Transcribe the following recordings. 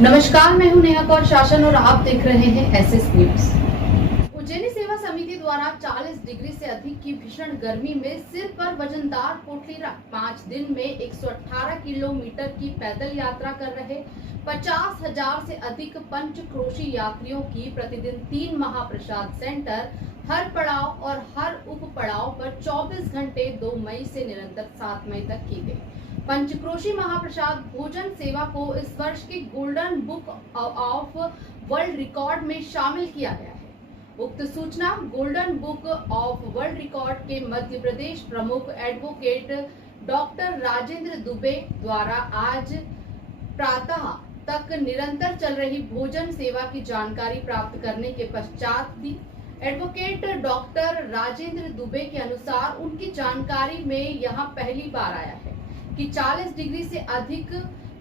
नमस्कार, मैं हूं नेहा कौर शासन और आप देख रहे हैं एसएस न्यूज। उज्जैनी सेवा समिति द्वारा 40 डिग्री से अधिक की भीषण गर्मी में सिर पर वजनदार पोटली रख 5 दिन में 118 किलोमीटर की पैदल यात्रा कर रहे 50,000 से अधिक पंचक्रोशी यात्रियों की प्रतिदिन 3 महाप्रसाद सेंटर हर पड़ाव और हर उप पड़ाव पर 24 घंटे 2 मई से निरंतर 7 मई तक की गई। पंचक्रोशी महाप्रसाद भोजन सेवा को इस वर्ष के golden book of world record में शामिल किया गया है। उक्त सूचना golden book of world record के मध्य प्रदेश प्रमुख एडवोकेट डॉक्टर राजेंद्र दुबे द्वारा आज प्रातः तक निरंतर चल रही भोजन सेवा की जानकारी प्राप्त करने के पश्चात दी। एडवोकेट डॉक्टर राजेंद्र दुबे के अनुसार उनकी जानकारी में यहां पहली बार आया है कि 40 डिग्री से अधिक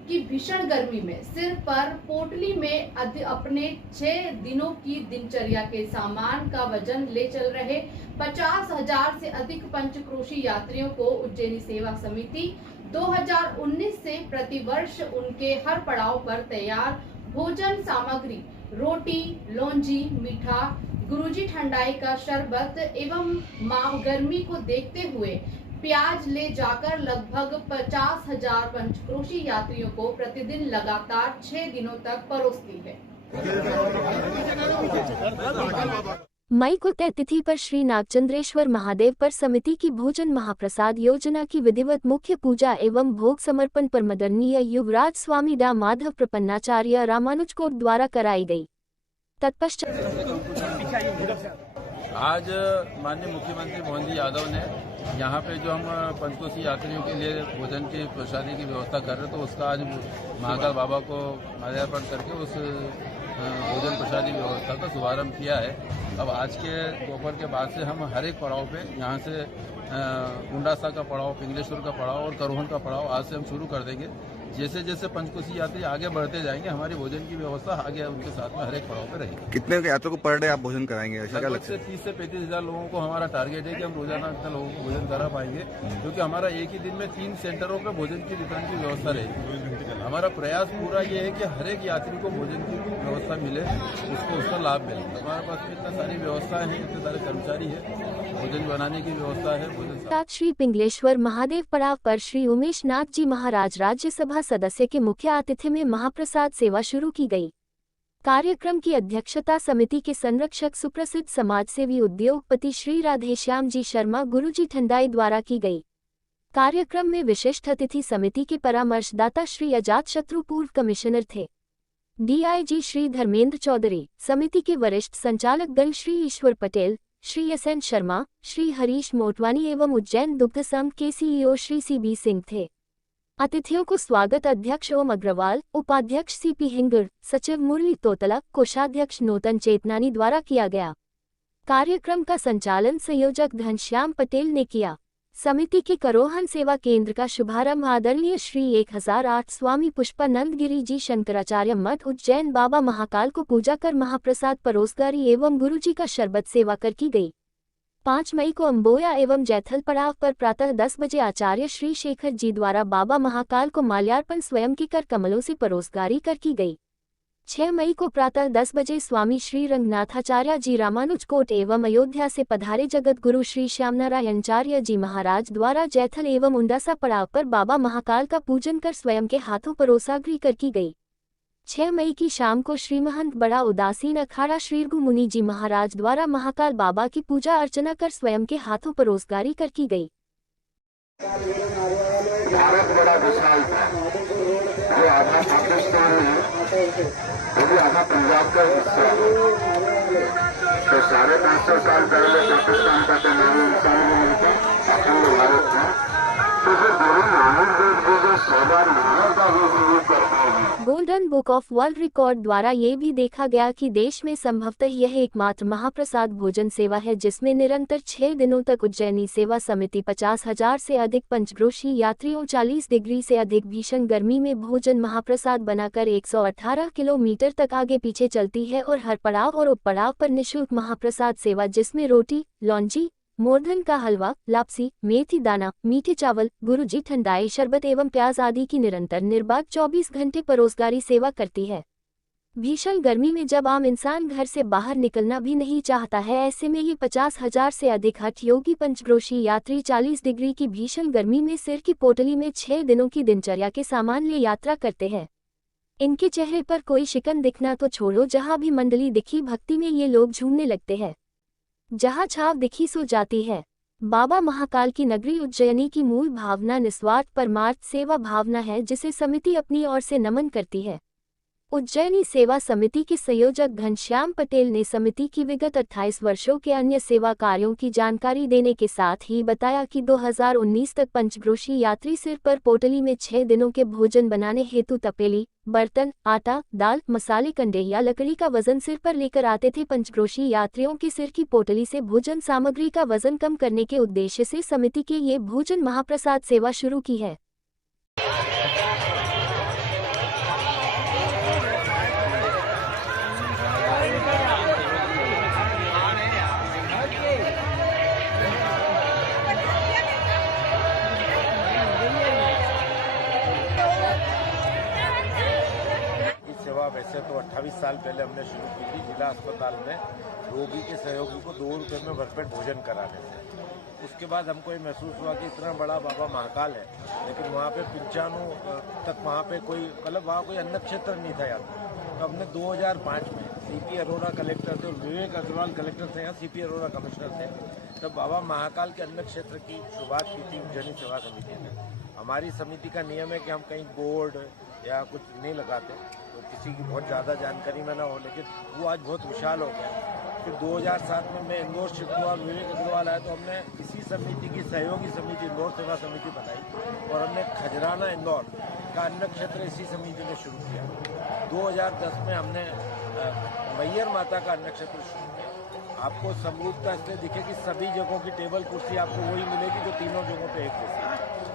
की भीषण गर्मी में सिर पर पोटली में अपने 6 दिनों की दिनचर्या के सामान का वजन ले चल रहे 50,000 से अधिक पंचक्रोशी यात्रियों को उज्जैनी सेवा समिति 2019 से प्रतिवर्ष उनके हर पड़ाव पर तैयार भोजन सामग्री रोटी, लौंजी, मीठा, गुरुजी ठंडाई का शरबत एवं गर्मी को देखते हुए प्याज ले जाकर लगभग 50,000 पंचक्रोशी यात्रियों को प्रतिदिन लगातार 6 दिनों तक परोसती है। मई को तय तिथि पर श्री नागचंद्रेश्वर महादेव पर समिति की भोजन महाप्रसाद योजना की विधिवत मुख्य पूजा एवं भोग समर्पण पर मदरणीय युवराज स्वामी डा माधव प्रपन्नाचार्य रामानुज कोट द्वारा कराई गई। तत्पश्चात आज माननीय मुख्यमंत्री मोहन जी यादव ने यहाँ पे जो हम पंचकोशी यात्रियों के लिए भोजन की प्रसादी की व्यवस्था कर रहे हैं, तो उसका आज महाकाल बाबा को माल्यार्पण करके उस भोजन प्रसादी व्यवस्था का शुभारंभ किया है। अब आज के दोपहर के बाद से हम हर एक पड़ाव पे यहाँ से उंडासा का पड़ाव, पिंगलेश्वर का पड़ाव और करोहन का पड़ाव आज से हम शुरू कर देंगे। जैसे जैसे पंचकोशी यात्री आगे बढ़ते जाएंगे, हमारी भोजन की व्यवस्था आगे उनके साथ में हर एक पड़ाव पर रहेगी। कितने यात्रियों को पर डे आप भोजन कराएंगे? लगभग से 30 से 35 हजार लोगों को हमारा टारगेट है कि हम रोजाना इतना लोगों को भोजन करा पाएंगे, क्योंकि हमारा एक ही दिन में 3 सेंटरों पर भोजन की वितरण की व्यवस्था रहेगी। हमारा प्रयास पूरा ये है कि हर एक यात्री को भोजन की व्यवस्था मिले, उसका लाभ मिले। हमारे पास में इतना सारी व्यवस्थाएं हैं, इतने सारे कर्मचारी है, भोजन बनाने की व्यवस्था है। भोजन श्री पिंगलेश्वर महादेव पड़ाव पर श्री उमेश नाथ जी महाराज राज्यसभा सदस्य के मुख्य आतिथ्य में महाप्रसाद सेवा शुरू की गई। कार्यक्रम की अध्यक्षता समिति के संरक्षक सुप्रसिद्ध समाजसेवी उद्योगपति श्री राधेश्याम जी शर्मा गुरुजी ठंडाई द्वारा की गई। कार्यक्रम में विशिष्ट अतिथि समिति के परामर्शदाता श्री अजात शत्रु पूर्व कमिश्नर थे। डीआईजी श्री धर्मेंद्र चौधरी, समिति के वरिष्ठ संचालक गण श्री ईश्वर पटेल, श्री एसएन शर्मा, श्री हरीश मोटवानी एवं उज्जैन दुग्ध संघ के सीईओ श्री सीबी सिंह थे। अतिथियों को स्वागत अध्यक्ष ओम अग्रवाल, उपाध्यक्ष सीपी हिंगड़, सचिव मुरली तोतला, कोषाध्यक्ष नूतन चेतनानी द्वारा किया गया। कार्यक्रम का संचालन संयोजक घनश्याम पटेल ने किया। समिति के करोहन सेवा केंद्र का शुभारंभ आदरणीय श्री 1008 स्वामी पुष्पानंद गिरी जी शंकराचार्य मठ उज्जैन बाबा महाकाल को पूजा कर महाप्रसाद परोसगारी एवं गुरुजी का शरबत सेवा कर की गई। 5 मई को अम्बोया एवं जैथल पड़ाव पर प्रातः 10 बजे आचार्य श्री शेखर जी द्वारा बाबा महाकाल को माल्यार्पण स्वयं के कर कमलों से परोसगारी कर की गई। 6 मई को प्रातः 10 बजे स्वामी श्री रंगनाथाचार्य जी रामानुज कोट एवं अयोध्या से पधारे जगत गुरु श्री श्यामनारायणचार्य जी महाराज द्वारा जैथल एवं उंडासा पड़ाव पर बाबा महाकाल का पूजन कर स्वयं के हाथों परोसाग्री कर की गई। 6 मई की शाम को श्री महंत बड़ा उदासीन अखाड़ा श्री रघु मुनि जी महाराज द्वारा महाकाल बाबा की पूजा अर्चना कर स्वयं के हाथों परोसगारी कर की गई। भारत बड़ा विशाल था, जो आधा पाकिस्तान है, वो भी आधा पंजाब का हिस्सा है। तो 550 साल पहले पाकिस्तान का तो नाम इंसान में मिलता अखंड भारत था। तो फिर गुरु नानक देव जी जो 100 महीनों का ही शुरू करते हैं। Golden book of world record द्वारा ये भी देखा गया कि देश में संभवतः यह एकमात्र महाप्रसाद भोजन सेवा है जिसमें निरंतर 6 दिनों तक उज्जैनी सेवा समिति 50,000 से अधिक पंचक्रोशी यात्रियों 40 डिग्री से अधिक भीषण गर्मी में भोजन महाप्रसाद बनाकर 118 किलोमीटर तक आगे पीछे चलती है और हर पड़ाव और उपपड़ाव पर निःशुल्क महाप्रसाद सेवा जिसमें रोटी, लौंजी, मोरधन का हलवा, लापसी, मेथी दाना, मीठे चावल, गुरुजी ठंडाई शरबत एवं प्याज आदि की निरंतर निर्बाध 24 घंटे परोसगारी सेवा करती है। भीषण गर्मी में जब आम इंसान घर से बाहर निकलना भी नहीं चाहता है, ऐसे में ये 50,000 से अधिक हठ योगी पंचक्रोशी यात्री 40 डिग्री की भीषण गर्मी में सिर की पोटली में 6 दिनों की दिनचर्या के सामान ले यात्रा करते हैं। इनके चेहरे पर कोई शिकन दिखना तो छोड़ो, जहां भी मंडली दिखी भक्ति में ये लोग झूमने लगते हैं। जहां छाव दिखी सो जाती है। बाबा महाकाल की नगरी उज्जैनी की मूल भावना निस्वार्थ परमार्थ सेवा भावना है, जिसे समिति अपनी ओर से नमन करती है। उज्जैनी सेवा समिति के संयोजक घनश्याम पटेल ने समिति की विगत 28 वर्षों के अन्य सेवा कार्यों की जानकारी देने के साथ ही बताया कि 2019 तक पंचक्रोशी यात्री सिर पर पोटली में 6 दिनों के भोजन बनाने हेतु तपेली, बर्तन, आटा, दाल, मसाले, कंडे या लकड़ी का वजन सिर पर लेकर आते थे। पंचक्रोशी यात्रियों के सिर की पोटली से भोजन सामग्री का वजन कम करने के उद्देश्य से समिति के ये भोजन महाप्रसाद सेवा शुरू की है। वैसे तो 28 साल पहले हमने शुरू की थी जिला अस्पताल में रोगी के सहयोगी को 2 रुपये में भरपेट भोजन कराने से। उसके बाद हमको ये महसूस हुआ कि इतना बड़ा बाबा महाकाल है, लेकिन वहाँ पे 95 तक वहाँ पे कोई मतलब वहाँ कोई अन्न क्षेत्र नहीं था यात्री। तो हमने 2005 में सीपी अरोड़ा कलेक्टर थे और विवेक अग्रवाल कलेक्टर थे, यहाँ सीपी अरोड़ा कमिश्नर थे, तब बाबा महाकाल के अन्न क्षेत्र की शुरुआत की थी उज्जैनी सेवा समिति ने। हमारी समिति का नियम है कि हम कहीं बोर्ड या कुछ नहीं लगाते तो किसी की बहुत ज़्यादा जानकारी में ना हो, लेकिन वो आज बहुत विशाल हो गया। फिर 2007 में मैं इंदौर शिफ्ट हुआ, विवेक अग्रवाल आया, तो हमने इसी समिति की सहयोगी समिति इंदौर सेवा समिति बनाई और हमने खजराना इंदौर का अन्न क्षेत्र इसी समिति ने शुरू किया। 2010 में हमने मैयर माता का अन्न क्षेत्र शुरू किया। आपको समरूपता इसलिए दिखे कि सभी जगहों की टेबल कुर्सी आपको वही मिलेगी जो तीनों जगहों पे एक जैसी।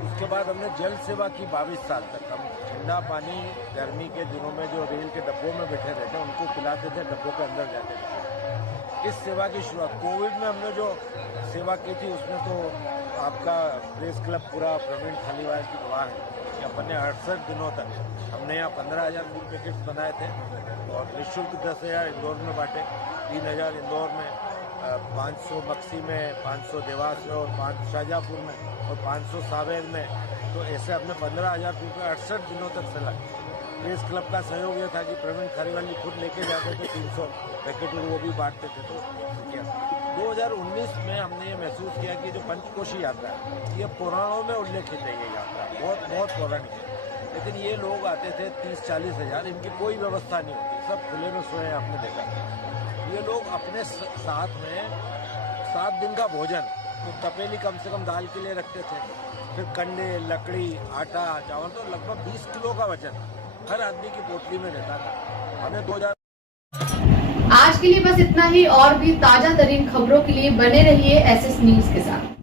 उसके बाद हमने जल सेवा की 22 साल तक। हम ठंडा पानी गर्मी के दिनों में जो रेल के डब्बों में बैठे रहते हैं उनको पिलाते थे, डब्बों के अंदर जाते थे। इस सेवा की शुरुआत कोविड में हमने जो सेवा की थी उसमें तो आपका प्रेस क्लब पूरा प्रवीण खालीवाल की गवाह है कि अपने 68 दिनों तक हमने यहाँ 15,000 फूड पैकेट्स बनाए थे और निःशुल्क 10,000 इंदौर में बांटे, 3,000 इंदौर में, 500 बक्सी में, 500 देवास में और 5 शाहजहाँपुर में और 500 सावेर में। तो ऐसे हमने 15,000 रुपये 68 दिनों तक चला। प्रेस क्लब का सहयोग ये था कि प्रवीण खालीवाल जी खुद लेके जाते थे 300 पैकेट और वो भी बांटते थे। तो 2019 में हमने ये महसूस किया कि जो पंचकोशी यात्रा है ये पुराणों में उल्लेखित है। ये यात्रा बहुत पौराणिक है, लेकिन ये लोग आते थे 30-40 हज़ार, इनकी कोई व्यवस्था नहीं होती, सब खुले में सोए आपने देखा। ये लोग अपने साथ में 7 दिन का भोजन तो तपेली कम से कम दाल के लिए रखते थे, फिर कंडे, लकड़ी, आटा, चावल, तो लगभग 20 किलो का वजन हर आदमी की पोटली में रहता था। हमें 2000। आज के लिए बस इतना ही, और भी ताजा तरीन खबरों के लिए बने रहिए एसएस न्यूज के साथ।